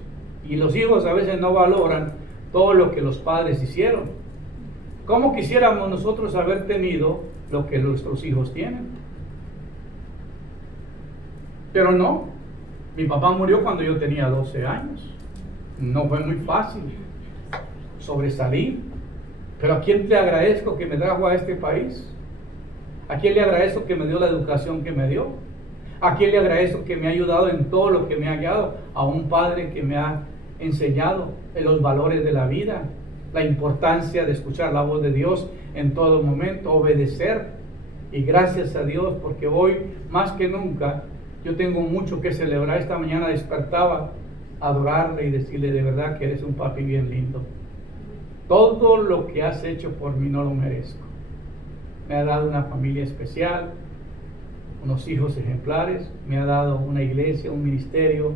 y los hijos a veces no valoran todo lo que los padres hicieron. ¿Cómo quisiéramos nosotros haber tenido lo que nuestros hijos tienen? Pero no, mi papá murió cuando yo tenía 12 años. No fue muy fácil sobresalir, pero ¿a quién le agradezco que me trajo a este país? ¿A quién le agradezco que me dio la educación que me dio? ¿A quién le agradezco que me ha ayudado en todo lo que me ha guiado? A un padre que me ha enseñado en los valores de la vida, la importancia de escuchar la voz de Dios en todo momento, obedecer. Y gracias a Dios, porque hoy más que nunca yo tengo mucho que celebrar. Esta mañana despertaba a adorarle y decirle de verdad que eres un papi bien lindo. Todo lo que has hecho por mí no lo merezco. Me ha dado una familia especial, unos hijos ejemplares, me ha dado una iglesia, un ministerio,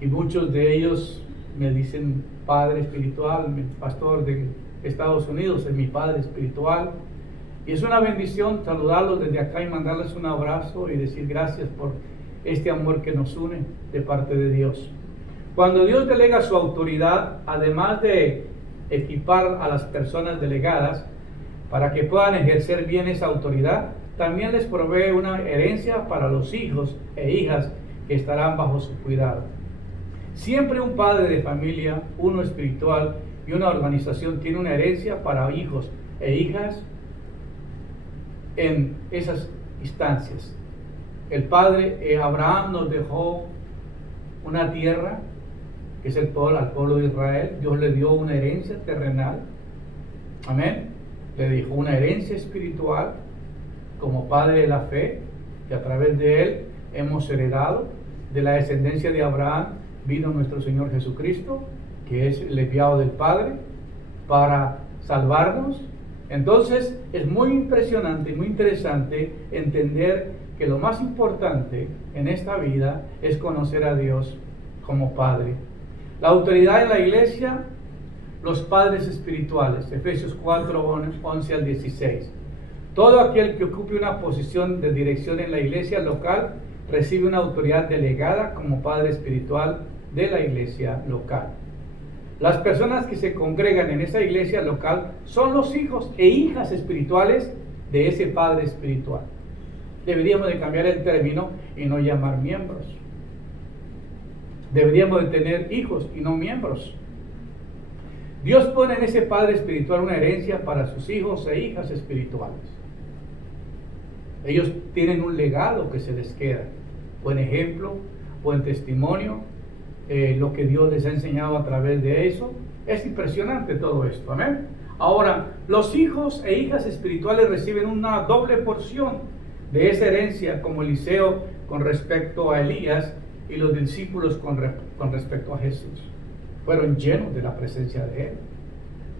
y muchos de ellos me dicen padre espiritual. Mi pastor de Estados Unidos es mi padre espiritual, y es una bendición saludarlos desde acá y mandarles un abrazo y decir gracias por este amor que nos une de parte de Dios. Cuando Dios delega su autoridad, además de equipar a las personas delegadas para que puedan ejercer bien esa autoridad, también les provee una herencia para los hijos e hijas que estarán bajo su cuidado. Siempre un padre de familia, uno espiritual y una organización tiene una herencia para hijos e hijas en esas instancias. El padre Abraham nos dejó una tierra que es al pueblo de Israel. Dios le dio una herencia terrenal, amén, le dejó una herencia espiritual como padre de la fe, que a través de él hemos heredado. De la descendencia de Abraham vino nuestro Señor Jesucristo, que es el enviado del Padre para salvarnos. Entonces es muy impresionante y muy interesante entender que lo más importante en esta vida es conocer a Dios como Padre. La autoridad en la iglesia, los padres espirituales, Efesios 4, 11 al 16. Todo aquel que ocupe una posición de dirección en la iglesia local recibe una autoridad delegada como padre espiritual de la iglesia local. Las personas que se congregan en esa iglesia local son los hijos e hijas espirituales de ese padre espiritual. Deberíamos de cambiar el término y no llamar miembros. Deberíamos de tener hijos y no miembros. Dios pone en ese padre espiritual una herencia para sus hijos e hijas espirituales. Ellos tienen un legado que se les queda. Buen ejemplo, buen testimonio, lo que Dios les ha enseñado a través de eso. Es impresionante todo esto, amén. Ahora, los hijos e hijas espirituales reciben una doble porción de esa herencia, como Eliseo con respecto a Elías y los discípulos con respecto a Jesús. Fueron llenos de la presencia de Él.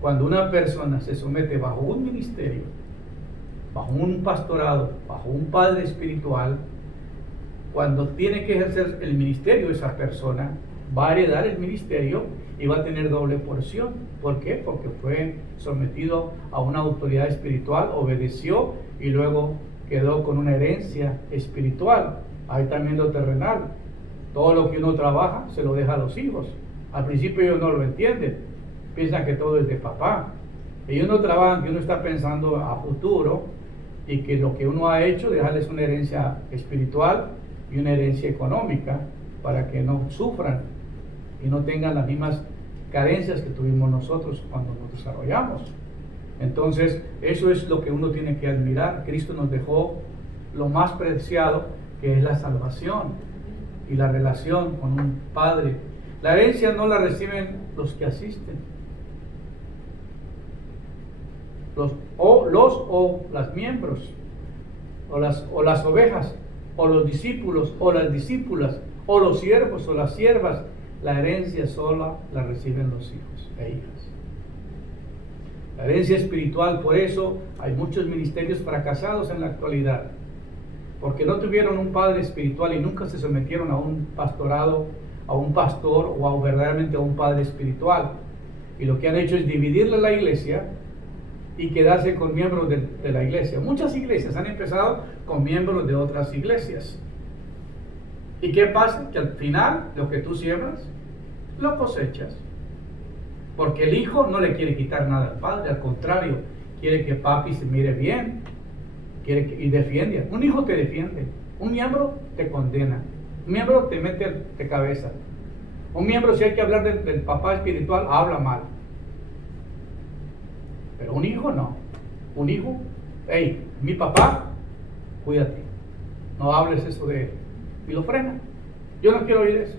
Cuando una persona se somete bajo un ministerio, bajo un pastorado, bajo un padre espiritual, cuando tiene que ejercer el ministerio de esa persona, va a heredar el ministerio y va a tener doble porción. ¿Por qué? Porque fue sometido a una autoridad espiritual, obedeció y luego quedó con una herencia espiritual. Hay también lo terrenal. Todo lo que uno trabaja se lo deja a los hijos. Al principio ellos no lo entienden, piensan que todo es de papá. Ellos no trabajan, que uno está pensando a futuro y que lo que uno ha hecho, dejarles una herencia espiritual y una herencia económica para que no sufran y no tengan las mismas carencias que tuvimos nosotros cuando nos desarrollamos. Entonces, eso es lo que uno tiene que admirar. Cristo nos dejó lo más preciado, que es la salvación y la relación con un Padre. La herencia no la reciben los que asisten, los miembros o las ovejas. o los discípulos, o las discípulas, o los siervos, o las siervas. La herencia sola la reciben los hijos e hijas. La herencia espiritual, por eso hay muchos ministerios fracasados en la actualidad, porque no tuvieron un padre espiritual y nunca se sometieron a un pastorado, a un pastor o verdaderamente a un padre espiritual. Y lo que han hecho es dividirle la iglesia y quedarse con miembros de la iglesia. Muchas iglesias han empezado con miembros de otras iglesias. ¿Y qué pasa? Que al final lo que tú siembras, lo cosechas. Porque el hijo no le quiere quitar nada al padre, al contrario, quiere que papi se mire bien, y defiende. Un hijo te defiende, un miembro te condena, un miembro te mete de cabeza. Un miembro, si hay que hablar del papá espiritual, habla mal. Pero un hijo no. Un hijo, hey, mi papá, cuídate, no hables eso de él. Y lo frena. Yo no quiero oír eso.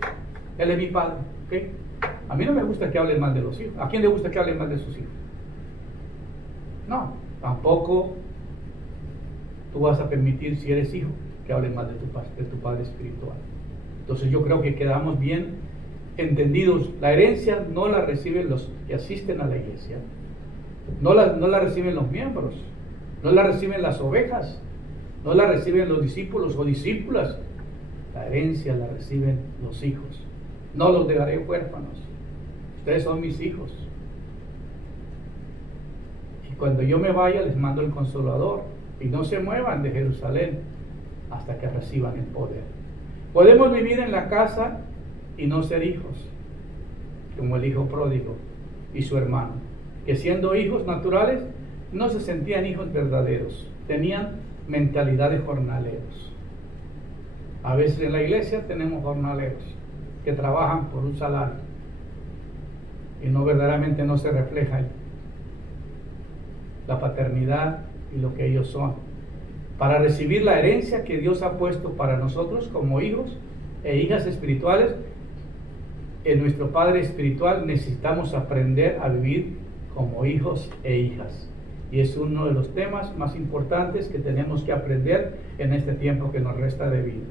Él es mi padre, ¿ok? A mí no me gusta que hablen mal de los hijos. ¿A quién le gusta que hablen mal de sus hijos? No, tampoco tú vas a permitir, si eres hijo, que hablen mal de tu padre espiritual. Entonces yo creo que quedamos bien entendidos. La herencia no la reciben los que asisten a la iglesia, no la reciben los miembros, no la reciben las ovejas, no la reciben los discípulos o discípulas. La herencia la reciben los hijos. No los dejaré huérfanos. Ustedes son mis hijos. Y cuando yo me vaya les mando el Consolador, y no se muevan de Jerusalén hasta que reciban el poder. Podemos vivir en la casa y no ser hijos, como el hijo pródigo y su hermano, que siendo hijos naturales no se sentían hijos verdaderos, tenían mentalidad de jornaleros. A veces en la iglesia tenemos jornaleros que trabajan por un salario y verdaderamente no se refleja la paternidad y lo que ellos son. Para recibir la herencia que Dios ha puesto para nosotros como hijos e hijas espirituales, en nuestro Padre espiritual necesitamos aprender a vivir como hijos e hijas. Y es uno de los temas más importantes que tenemos que aprender en este tiempo que nos resta de vida.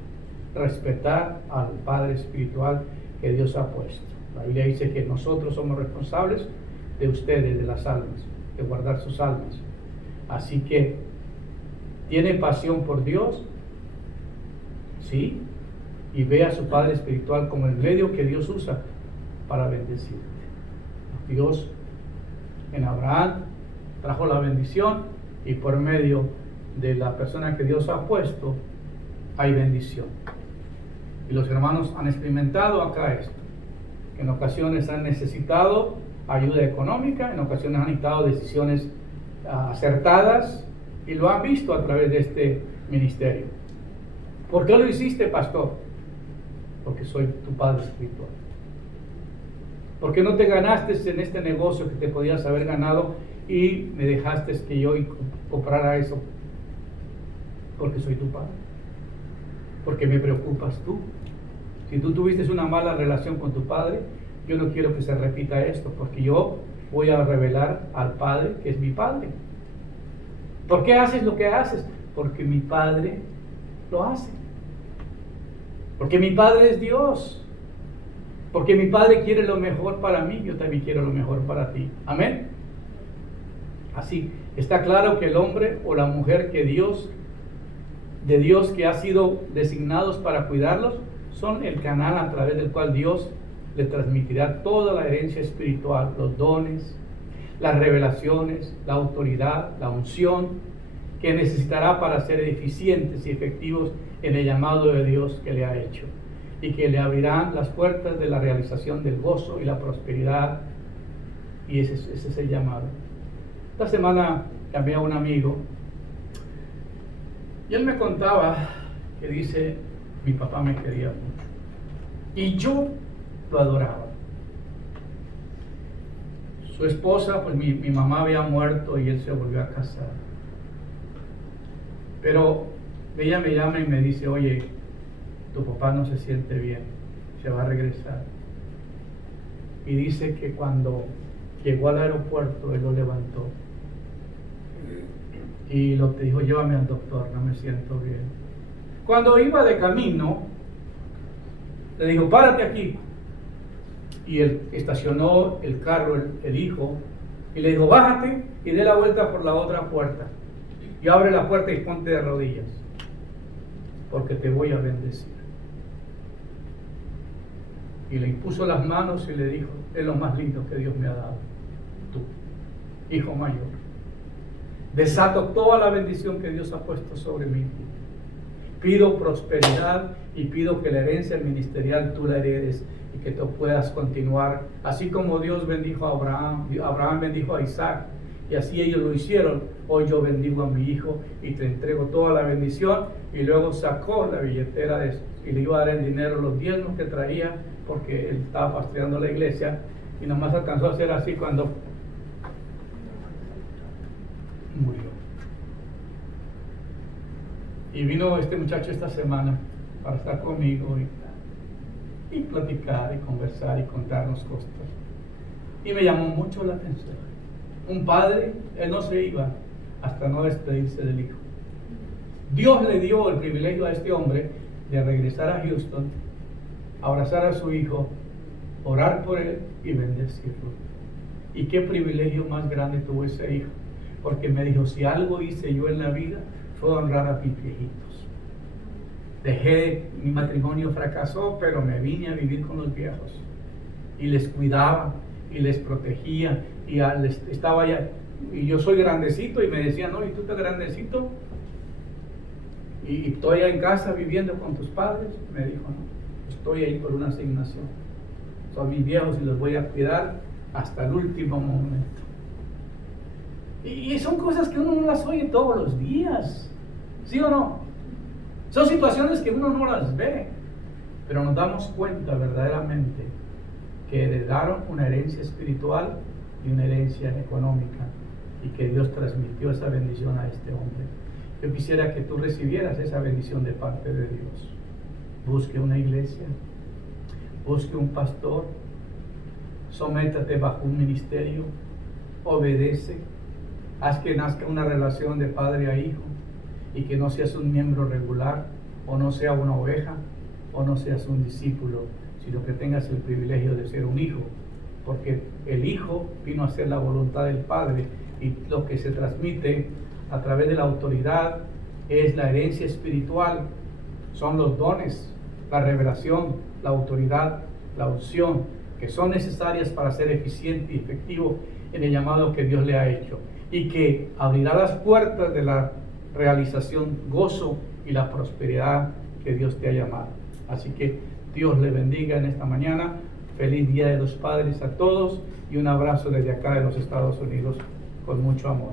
Respetar al Padre espiritual que Dios ha puesto. La Biblia dice que nosotros somos responsables de ustedes, de las almas, de guardar sus almas. Así que, ¿tiene pasión por Dios? Sí. Y ve a su Padre espiritual como el medio que Dios usa para bendecirte. Dios en Abraham trajo la bendición y por medio de la persona que Dios ha puesto hay bendición. Y los hermanos han experimentado acá esto. En ocasiones han necesitado ayuda económica, en ocasiones han necesitado decisiones acertadas y lo han visto a través de este ministerio. ¿Por qué lo hiciste, pastor? Porque soy tu Padre espiritual. ¿Por qué no te ganaste en este negocio que te podías haber ganado y me dejaste que yo comprara eso? Porque soy tu Padre. Porque me preocupas tú. Si tú tuviste una mala relación con tu Padre, yo no quiero que se repita esto, porque yo voy a revelar al Padre que es mi Padre. ¿Por qué haces lo que haces? Porque mi Padre lo hace. Porque mi Padre es Dios. Porque mi Padre quiere lo mejor para mí, yo también quiero lo mejor para ti. Amén. Así, está claro que el hombre o la mujer de Dios que ha sido designados para cuidarlos, son el canal a través del cual Dios le transmitirá toda la herencia espiritual, los dones, las revelaciones, la autoridad, la unción que necesitará para ser eficientes y efectivos en el llamado de Dios que le ha hecho, y que le abrirán las puertas de la realización del gozo y la prosperidad. Y ese es el llamado. Esta semana llamé a un amigo y él me contaba que dice: mi papá me quería mucho y yo lo adoraba. Su esposa, pues mi mamá había muerto y él se volvió a casar. Pero ella me llama y me dice: oye, tu papá no se siente bien, se va a regresar. Y dice que cuando llegó al aeropuerto, él lo levantó y lo dijo: llévame al doctor, no me siento bien. Cuando iba de camino, le dijo, párate aquí. Y él estacionó el carro, el hijo, y le dijo, bájate y dé la vuelta por la otra puerta. Y abre la puerta y ponte de rodillas, porque te voy a bendecir. Y le impuso las manos y le dijo, es lo más lindo que Dios me ha dado. Tú, hijo mayor, desato toda la bendición que Dios ha puesto sobre mí. Pido prosperidad y pido que la herencia ministerial tú la heredes y que tú puedas continuar. Así como Dios bendijo a Abraham, Abraham bendijo a Isaac, y así ellos lo hicieron. Hoy yo bendigo a mi hijo y te entrego toda la bendición. Y luego sacó la billetera y le iba a dar el dinero, los diezmos que traía, porque él estaba pastoreando la iglesia, y nomás alcanzó a hacer así cuando murió. Y vino este muchacho esta semana para estar conmigo y platicar y conversar y contarnos cosas. Y me llamó mucho la atención. Un padre, él no se iba hasta no despedirse del hijo. Dios le dio el privilegio a este hombre de regresar a Houston, abrazar a su hijo, orar por él y bendecirlo. Y qué privilegio más grande tuvo ese hijo, porque me dijo, si algo hice yo en la vida fue honrar a mis viejitos. Mi matrimonio fracasó, pero me vine a vivir con los viejos y les cuidaba y les protegía y estaba allá. Y yo soy grandecito y me decían, no, ¿y tú estás grandecito? Y estoy en casa viviendo con tus padres. Me dijo, no, estoy ahí por una asignación. Son mis viejos y los voy a cuidar hasta el último momento. Y son cosas que uno no las oye todos los días, ¿sí o no? Son situaciones que uno no las ve, pero nos damos cuenta verdaderamente que heredaron una herencia espiritual y una herencia económica, y que Dios transmitió esa bendición a este hombre. Yo quisiera que tú recibieras esa bendición de parte de Dios. Busque una iglesia, busque un pastor, sométate bajo un ministerio, obedece, haz que nazca una relación de padre a hijo, y que no seas un miembro regular, o no sea una oveja, o no seas un discípulo, sino que tengas el privilegio de ser un hijo, porque el hijo vino a hacer la voluntad del Padre, y lo que se transmite a través de la autoridad es la herencia espiritual, son los dones, la revelación, la autoridad, la unción, que son necesarias para ser eficiente y efectivo en el llamado que Dios le ha hecho, y que abrirá las puertas de la realización, gozo y la prosperidad que Dios te ha llamado. Así que Dios le bendiga en esta mañana. Feliz Día de los Padres a todos y un abrazo desde acá de los Estados Unidos con mucho amor.